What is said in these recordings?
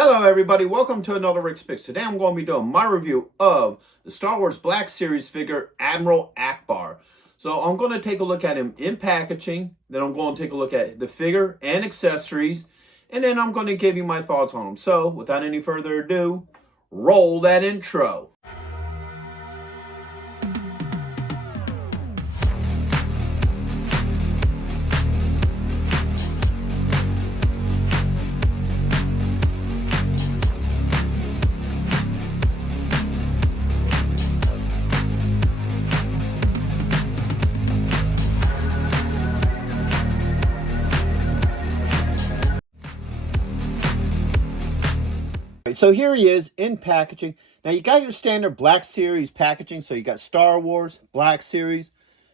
Hello everybody, welcome to another Rick's Picks. Today I'm going to be doing my review of the Star Wars Black Series figure, AdmiralAckbar. So I'm going to take a look at him in packaging, then I'm going to take a look at the figure and accessories, and then I'm going to give you my thoughts on him. So without any further ado, roll that intro. So here he is in packaging. Now you got your standard Black Series packaging. So you got Star Wars, Black Series,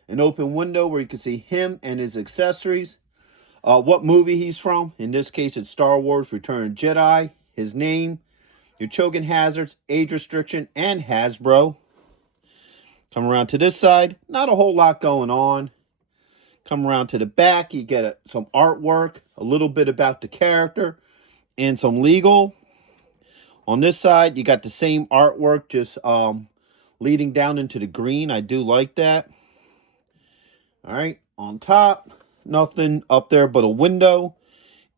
an open window where you can see him and his accessories. What movie he's from. In this case, it's Star Wars Return of Jedi. His name, your choking hazards, age restriction, and Hasbro. Come around to this side. Not a whole lot going on. Come around to the back. You get some artwork, a little bit about the character, and some legal. On this side, you got the same artwork, just leading down into the green. I do like that. All right, on top, nothing up there but a window.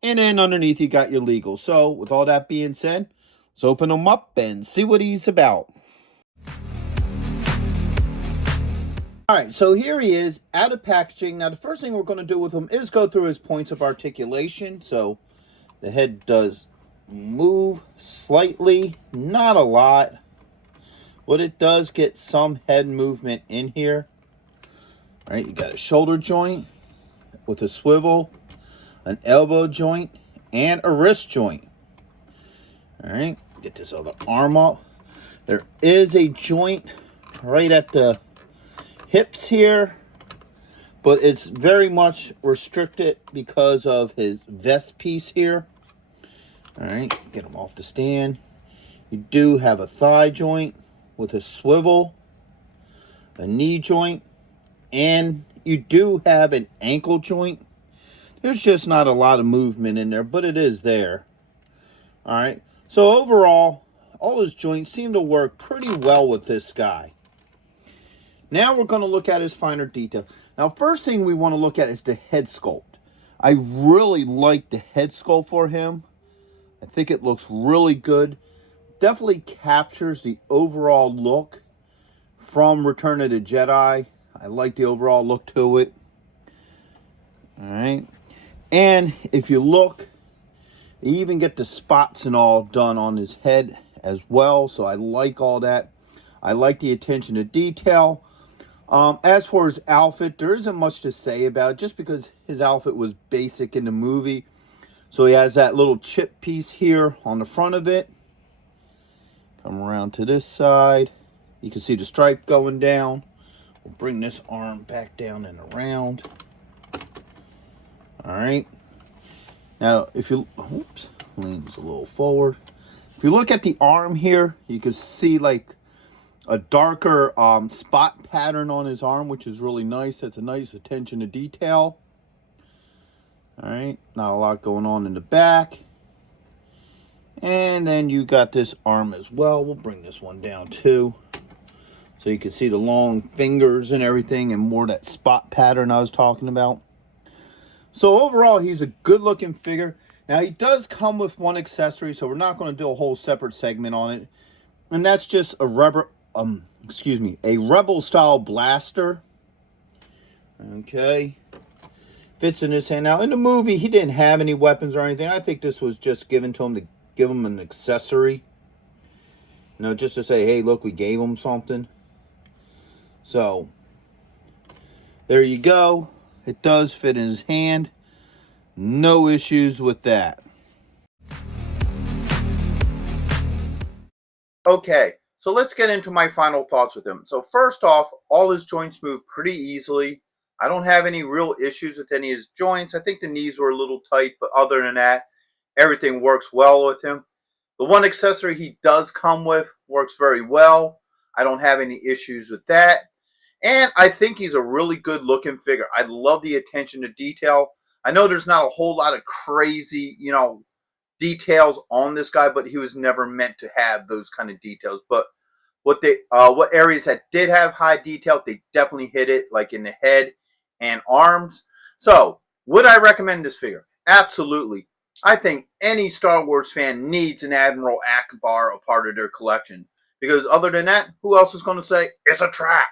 And then underneath, you got your legal. So, with all that being said, let's open him up and see what he's about. All right, so here he is, out of packaging. Now, the first thing we're going to do with him is go through his points of articulation. So, the head does move slightly, not a lot, but it does get some head movement in here. All right, you got a shoulder joint with a swivel, an elbow joint, and a wrist joint. All right, get this other arm up. There is a joint right at the hips here, but it's very much restricted because of his vest piece here. All right, get him off the stand. You do have a thigh joint with a swivel, a knee joint, and you do have an ankle joint. There's just not a lot of movement in there, but it is there. All right, so overall, all his joints seem to work pretty well with this guy. Now we're going to look at his finer detail. Now, first thing we want to look at is the head sculpt. I really like the head sculpt for him. I think it looks really good. Definitely captures the overall look from Return of the Jedi. I like the overall look to it. All right. And if you look, you even get the spots and all done on his head as well. So I like all that. I like the attention to detail. As for his outfit, there isn't much to say about it just because his outfit was basic in the movie. So he has that little chip piece here on the front of it. Come around to this side. You can see the stripe going down. We'll bring this arm back down and around. All right. Now, if you, oops, leans a little forward. If you look at the arm here, you can see like a darker spot pattern on his arm, which is really nice. That's a nice attention to detail. All right, not a lot going on in the back. And then you got this arm as well. We'll bring this one down too. So you can see the long fingers and everything and more that spot pattern I was talking about. So overall, he's a good looking figure. Now he does come with one accessory, so we're not going to do a whole separate segment on it. And that's just a a Rebel style blaster. Okay. Fits in his hand. Now, in the movie, he didn't have any weapons or anything. I think this was just given to him to give him an accessory. You know, just to say, hey, look, we gave him something. So, there you go. It does fit in his hand. No issues with that. Okay, so let's get into my final thoughts with him. So, first off, all his joints move pretty easily. I don't have any real issues with any of his joints. I think the knees were a little tight, but other than that, everything works well with him. The one accessory he does come with works very well. I don't have any issues with that. And I think he's a really good looking figure. I love the attention to detail. I know there's not a whole lot of crazy, details on this guy, but he was never meant to have those kind of details. But what areas that did have high detail, they definitely hit it, like in the head and arms. So, would I recommend this figure? Absolutely. I think any Star Wars fan needs an AdmiralAckbar a part of their collection. Because other than that, who else is going to say, it's a trap?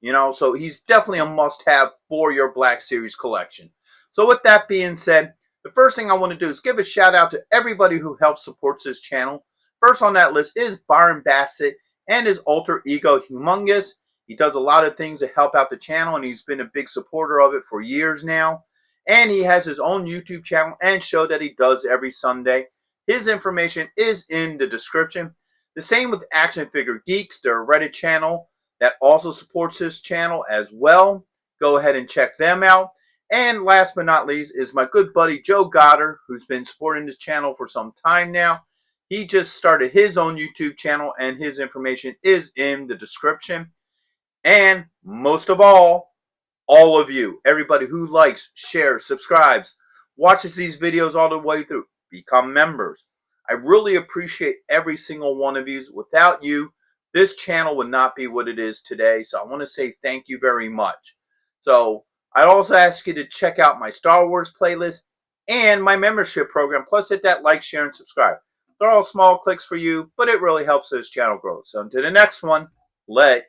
You know, so he's definitely a must-have for your Black Series collection. So with that being said, the first thing I want to do is give a shout out to everybody who helps support this channel. First on that list is Byron Bassett and his alter ego, Humongous. He does a lot of things to help out the channel, and he's been a big supporter of it for years now. And he has his own YouTube channel and show that he does every Sunday. His information is in the description. The same with Action Figure Geeks, their Reddit channel that also supports this channel as well. Go ahead and check them out. And last but not least is my good buddy Joe Goddard, who's been supporting this channel for some time now. He just started his own YouTube channel, and his information is in the description. And most of all of you, everybody who likes, shares, subscribes, watches these videos all the way through, become members. I really appreciate every single one of you. Without you, this channel would not be what it is today. So I want to say thank you very much. So I'd also ask you to check out my Star Wars playlist and my membership program. Plus hit that like, share, and subscribe. They're all small clicks for you, but it really helps this channel grow. So until the next one, late.